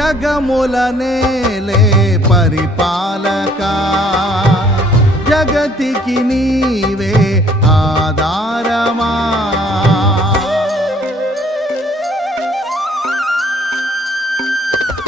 జగముల పరిపాలక. జగతికి నీవే ఆధార